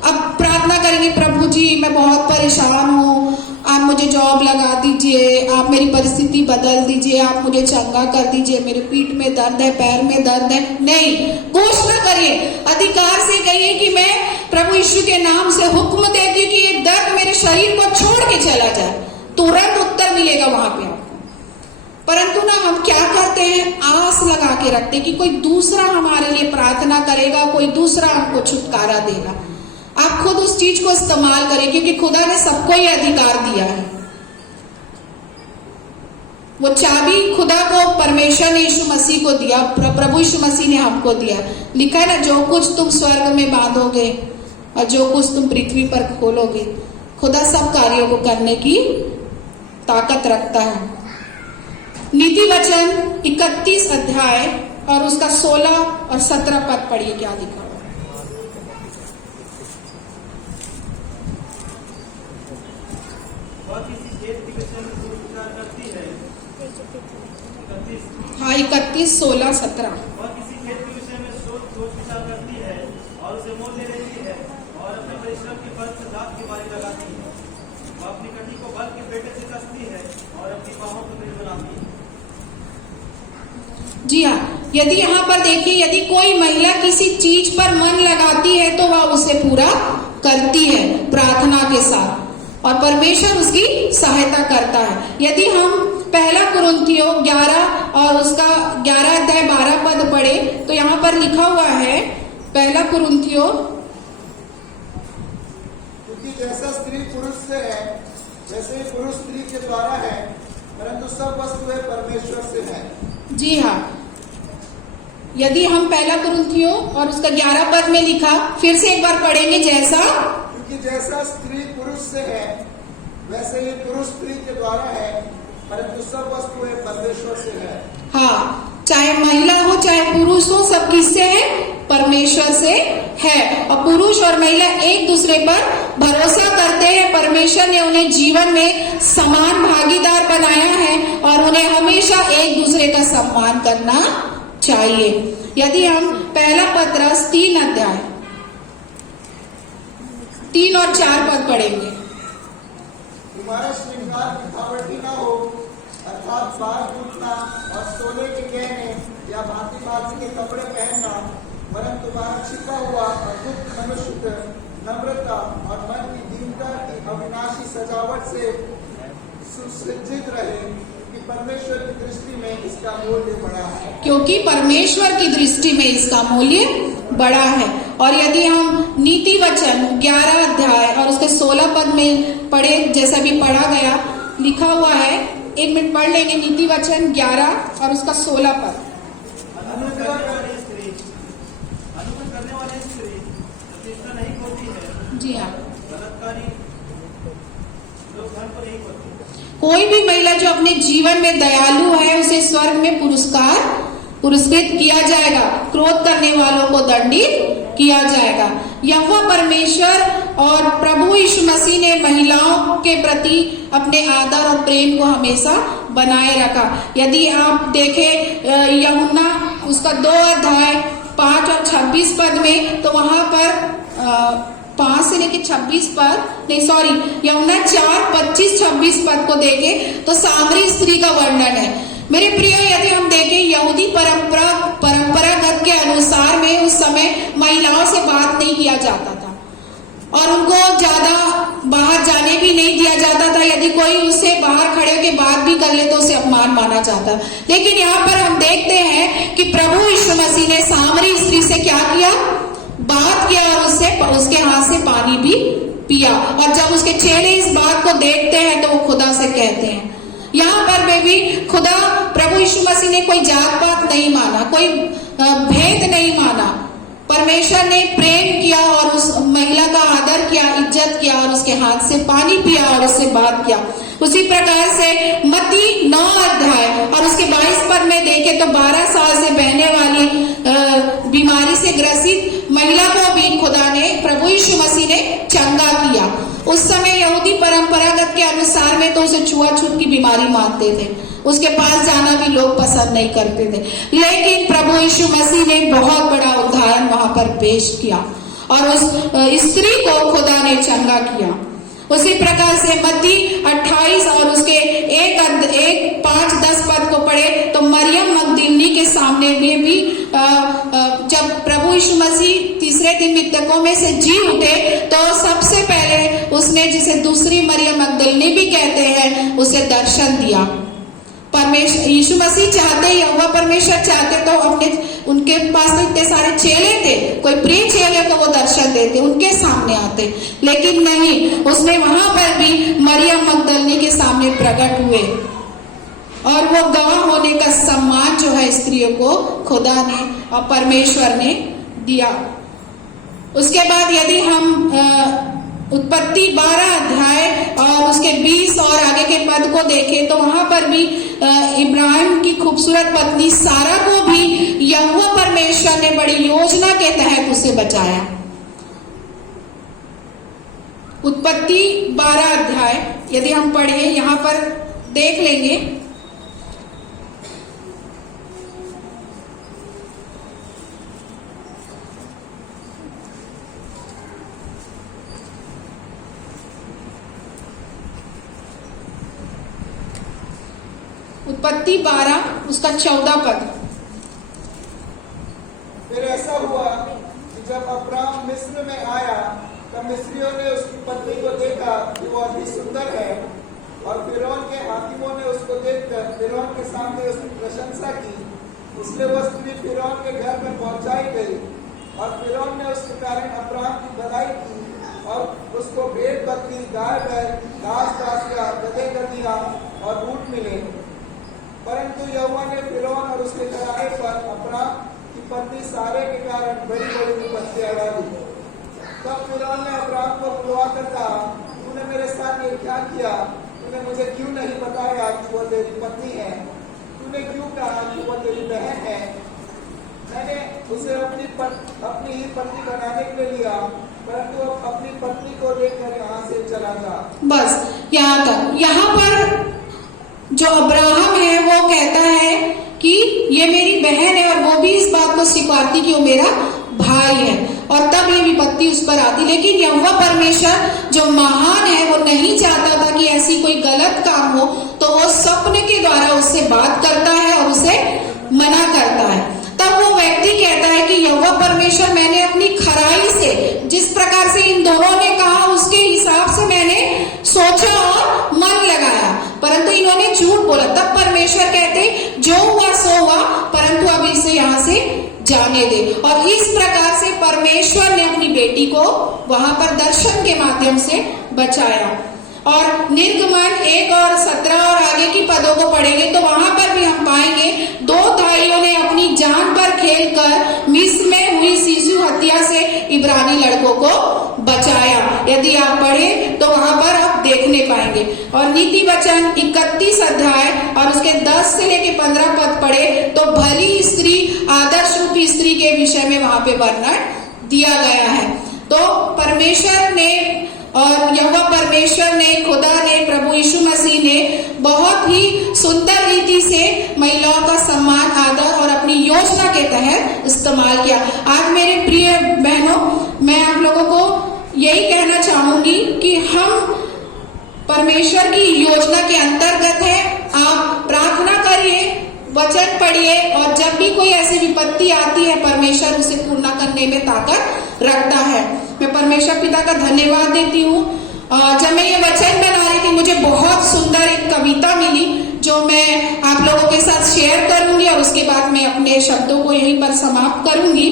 अब प्रार्थना करेंगे, प्रभु जी मैं बहुत परेशान हूँ, आप मुझे जॉब लगा दीजिए, आप मेरी परिस्थिति बदल दीजिए, आप मुझे चंगा कर दीजिए, मेरे पीठ में दर्द है, पैर में दर्द है। नहीं, घोषणा करिए, अधिकार से कहिए कि मैं प्रभु यीशु के नाम से हुक्म देती हूँ कि ये दर्द मेरे शरीर को छोड़ के चला जाए। तुरंत उत्तर मिलेगा वहां पे आपको। परंतु ना हम क्या करते हैं, आस लगा के रखते कि कोई दूसरा हमारे लिए प्रार्थना करेगा, कोई दूसरा हमको छुटकारा देगा। आप खुद उस चीज को इस्तेमाल करें, क्योंकि खुदा ने सबको ये अधिकार दिया है। वो चाबी खुदा को परमेश्वर ने यीशु मसीह को दिया, प्रभु यीशु मसीह ने हमको दिया। लिखा है ना, जो कुछ तुम स्वर्ग में बांधोगे और जो कुछ तुम पृथ्वी पर खोलोगे, खुदा सब कार्यों को करने की ताकत रखता है। नीति वचन 31 अध्याय और उसका 16 और 17 पद पढ़िए, क्या लिखा हुआ है। वह किसी खेत के विषय में सोच विचार करती है। 31। हाँ, 31, 16, 17। वह किसी खेत के विषय में सोच विचार करती है और उसे मोल ले लेती है और अपने परिश्रम के फल से दांत की बारी लगाती है। वह अपनी कटी को बल के बेटे से कसती है और अपनी बाहों को दृढ़ बनाती है। जी हाँ, यदि यहाँ पर देखिए, यदि कोई महिला किसी चीज पर मन लगाती है तो वह उसे पूरा करती है प्रार्थना के साथ, और परमेश्वर उसकी सहायता करता है। यदि हम पहला कुरिन्थियों 11 और उसका 11 अध्याय 12 पद पढ़े तो यहाँ पर लिखा हुआ है, पहला कुरिन्थियों, क्योंकि जैसा स्त्री पुरुष से है वैसे ही पुरुष स्त्री के द्वारा है, परंतु सब वस्तुएं परमेश्वर से है। जी हाँ, यदि हम पहला कुरिन्थियों और उसका 11 पद में लिखा, फिर से एक बार पढ़ेंगे, जैसा, क्योंकि जैसा स्त्री पुरुष से है वैसे ही पुरुष स्त्री के द्वारा है, परंतु सब वस्तुएं परमेश्वर से है। हाँ, चाहे महिला हो चाहे पुरुष हो, सब किससे है? परमेश्वर से है। और पुरुष और महिला एक दूसरे पर भरोसा करते हैं। परमेश्वर ने उन्हें जीवन में समान भागीदार बनाया है और उन्हें हमेशा एक दूसरे का सम्मान करना चाहिए। यदि हम पहला पत्रस 3 अध्याय 3 और 4 पद पढ़ेंगे। तुम्हारा श्रृंगार दिखावटी न हो, अर्थात बाल टूटना और सोने के गहने या भांति भांति के कपड़े पहनना, वरन तुम्हारा छिपा हुआ और गुप्त मनुष्य नम्रता और मन की दीनता की अविनाशी सजावट से सुसज्जित रहे, कि परमेश्वर की दृष्टि में इसका मूल्य बड़ा है। क्योंकि परमेश्वर की दृष्टि में इसका मूल्य बड़ा है। और यदि हम नीति वचन 11 अध्याय और उसके 16 पद में पढ़े, जैसा भी पढ़ा गया, लिखा हुआ है, 1 मिनट पढ़ लेंगे। नीति वचन 11 और उसका 16 पद। अनुग्रह करने वाली स्त्री प्रतिष्ठा नहीं होती है। जी हाँ, बलात्कारी लोग धन को नहीं होते। कोई भी महिला जो अपने जीवन में दयालु है, उसे स्वर्ग में पुरस्कृत किया जाएगा, क्रोध करने वालों को दंडित किया जाएगा। यहोवा परमेश्वर और प्रभु यीशु मसीह ने महिलाओं के प्रति अपने आदर और प्रेम को हमेशा बनाए रखा। यदि आप देखें यूहन्ना उसका 2 अध्याय 5 और 26 पद में, तो वहां पर 5 से लेकर 26 पद, नहीं सॉरी, यूहन्ना 4, 25, 26 पद को देखें तो सामरी स्त्री का वर्णन है। मेरे प्रिय, यदि हम देखें यहूदी परंपरागत के अनुसार में उस समय महिलाओं से बात नहीं किया जाता था और उनको ज्यादा बाहर जाने भी नहीं दिया जाता था। यदि कोई उससे बाहर खड़े होकर बात भी कर ले तो उसे अपमान माना जाता। लेकिन यहाँ पर हम देखते हैं कि प्रभु यीशु मसीह ने सामरी स्त्री से क्या किया? बात किया और उसके हाथ से पानी भी पिया। और जब उसके चेले इस बात को देखते हैं तो वो खुदा से कहते हैं। यहाँ पर में भी खुदा प्रभु यीशु मसीह ने कोई जात पात नहीं माना, कोई भेद नहीं माना। परमेश्वर ने प्रेम किया और उस महिला का आदर किया, इज्जत किया और उसके हाथ से पानी पिया और उससे बात किया। उसी प्रकार से मत्ती 9 अध्याय और उसके 22 पद में देखे तो 12 साल से बहने वाली बीमारी से ग्रसित महिला को भी खुदा ने, प्रभु यीशु मसीह ने चंगा किया। उस समय यहूदी परंपरागत के अनुसार में तो उसे छुआछूत की बीमारी मानते थे, उसके पास जाना भी लोग पसंद नहीं करते थे। लेकिन प्रभु यीशु मसीह ने बहुत बड़ा उदाहरण वहां पर पेश किया और उस स्त्री को खुदा ने चंगा किया। उसी प्रकार से मत्ती 28 और उसके 1:5-10 पद को पढ़े तो मरियम मगदलिनी के सामने में भी जब प्रभु यीशु मसीह तीसरे दिन मृतकों में से जी उठे तो सबसे पहले उसने, जिसे दूसरी मरियम मगदलिनी भी कहते हैं, उसे दर्शन दिया। परमेश्वर यीशु मसीह चाहते, यहोवा परमेश्वर चाहते तो अपने उनके पास तो इतने सारे चेले थे, कोई प्रिय चेले को वो दर्शन देते, उनके सामने आते, लेकिन नहीं, उसने वहां पर भी मरियम मगदलिनी के सामने प्रकट हुए और वो गवाह होने का सम्मान जो है स्त्रियों को खुदा ने और परमेश्वर ने दिया। उसके बाद यदि हम उत्पत्ति 12 अध्याय और उसके 20 और आगे के पद को देखें तो वहां पर भी इब्राहिम की खूबसूरत पत्नी सारा को भी यहोवा परमेश्वर ने बड़ी योजना के तहत उसे बचाया। उत्पत्ति 12 अध्याय यदि हम पढ़े यहां पर देख लेंगे, उत्पत्ति 12 उसका 14 पद। फिर ऐसा हुआ कि जब अब्राम मिस्र में आया तब मिस्रियों ने उसकी पत्नी को देखा कि वो अति सुंदर है, और फिरौन के हाकिमों ने उसको देखकर फिरौन के सामने उसकी प्रशंसा की, इसलिए वह स्त्री फिरौन के घर में पहुंचाई गई, और फिरौन ने उसके कारण अब्राम की भलाई की और उसको भेड़ बकरी, गाय बैल, घास दासिया, गधे गधिया और ऊंट मिले। परंतु यहोवा ने फिरौन और उसके घराने पर अब्राम की पत्नी सारे के कारण बड़ी बड़ी विपत्तियां डाली। तब फिरौन ने अब्राम को बुलवा कर कहा, तूने मेरे साथ ये क्या किया? तूने मुझे क्यों नहीं बताया कि वो तेरी पत्नी है? तूने क्यों कहा कि वो तेरी बहन है? मैंने उसे अपनी ही पत्नी बनाने के लिए लिया, परंतु अब अपनी पत्नी को लेकर यहाँ से चला जा। बस यहाँ तक। यहाँ पर जो अब्राहम है वो कहता है कि ये मेरी बहन है, और वो भी इस बात को स्वीकारती कि वो मेरा भाई है, और तब ये विपत्ति उस पर आती। लेकिन यहोवा परमेश्वर जो महान है वो नहीं चाहता था कि ऐसी कोई गलत काम हो, तो वो सपने के द्वारा उससे बात करता है और उसे मना करता है। तब वो व्यक्ति कहता है कि यहोवा परमेश्वर, मैंने अपनी खराई से, जिस प्रकार से इन दोनों ने कहा उसके हिसाब से मैंने सोचा और मन लगाया, परंतु इन्होंने झूठ बोला। तब परमेश्वर कहते जो हुआ सो हुआ, परंतु अब इसे यहाँ से जाने दे। और इस प्रकार से परमेश्वर ने अपनी बेटी को वहां पर दर्शन के माध्यम से बचाया। और निर्गमन 1 और 17 और आगे की पदों को पढ़ेंगे तो वहां पर भी हम पाएंगे 2 भाइयों ने अपनी जान पर खेलकर मिस्र में हुई शिशु हत्या से इब्रानी लड़कों को बचाया। यदि आप पढ़े तो वहां पर आप देखने पाएंगे। और नीति वचन 31 अध्याय और उसके 10 से लेके 15 पद पढ़े तो भली स्त्री, आदर्श रूपी स्त्री के विषय में वहां पे वर्णन दिया गया है। तो परमेश्वर ने और यहोवा परमेश्वर ने, खुदा ने, प्रभु यीशु मसीह ने बहुत ही सुंदर रीति से महिलाओं का सम्मान, आदर और अपनी योजना के तहत इस्तेमाल किया। आज मेरे प्रिय बहनों, मैं आप लोगों को यही कहना चाहूंगी कि हम परमेश्वर की योजना के अंतर्गत है। आप प्रार्थना करिए, वचन पढ़िए, और जब भी कोई ऐसी विपत्ति आती है परमेश्वर उसे पूर्ण करने में ताकत रखता है। मैं परमेश्वर पिता का धन्यवाद देती हूँ। जब मैं ये वचन बना रही थी मुझे बहुत सुंदर एक कविता मिली जो मैं आप लोगों के साथ शेयर करूंगी, और उसके बाद मैं अपने शब्दों को यहीं पर समाप्त करूंगी।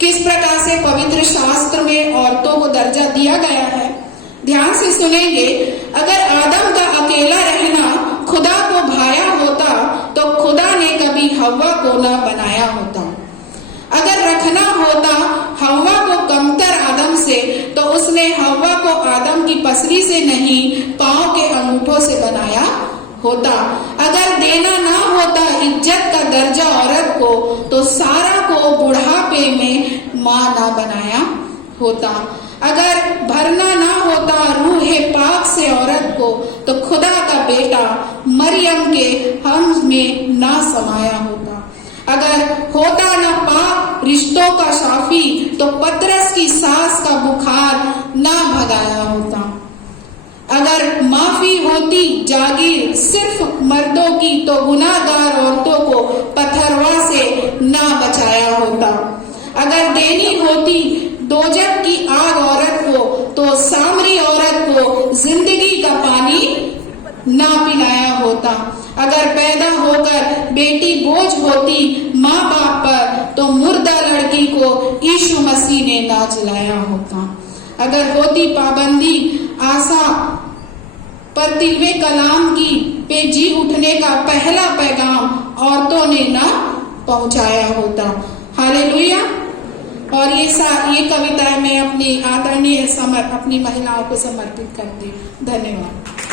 किस प्रकार से पवित्र शास्त्र में औरतों को दर्जा दिया गया है, ध्यान से सुनेंगे। अगर आदम का अकेला रहना खुदा को भाया होता तो खुदा ने कभी हव्वा को न बनाया होता। अगर रखना होता हव्वा को कमतर आदम से तो उसने हव्वा को आदम की पसली से नहीं पांव के अंगूठों से बनाया होता। अगर देना ना होता इज्जत का दर्जा औरत को तो सारा को बुढ़ापे में मां ना बनाया होता। अगर भरना ना होता रूहे पाक से औरत को तो खुदा का बेटा मरियम के हम में ना समाया होता। अगर होता ना पाक रिश्तों का शाफी तो पतरस की सास का बुखार ना भगाया होता। अगर माफी होती जागीर सिर्फ मर्दों की तो गुनाहगार औरतों को पथरवा से ना बचाया होता। अगर देनी होती दोजक की आग औरत को तो सामरी औरत को जिंदगी का पानी ना पिलाया होता। अगर पैदा होकर बेटी बोझ होती माँ बाप पर तो मुर्दा लड़की को यीशु मसीह ने ना जलाया होता। अगर होती पाबंदी आशा पर तिलवे कलाम की पे जी उठने का पहला पैगाम औरतों ने ना पहुंचाया होता। हालेलुया। और ये कविता मैं अपनी आदरणीय अपनी महिलाओं को समर्पित करती हूँ। धन्यवाद।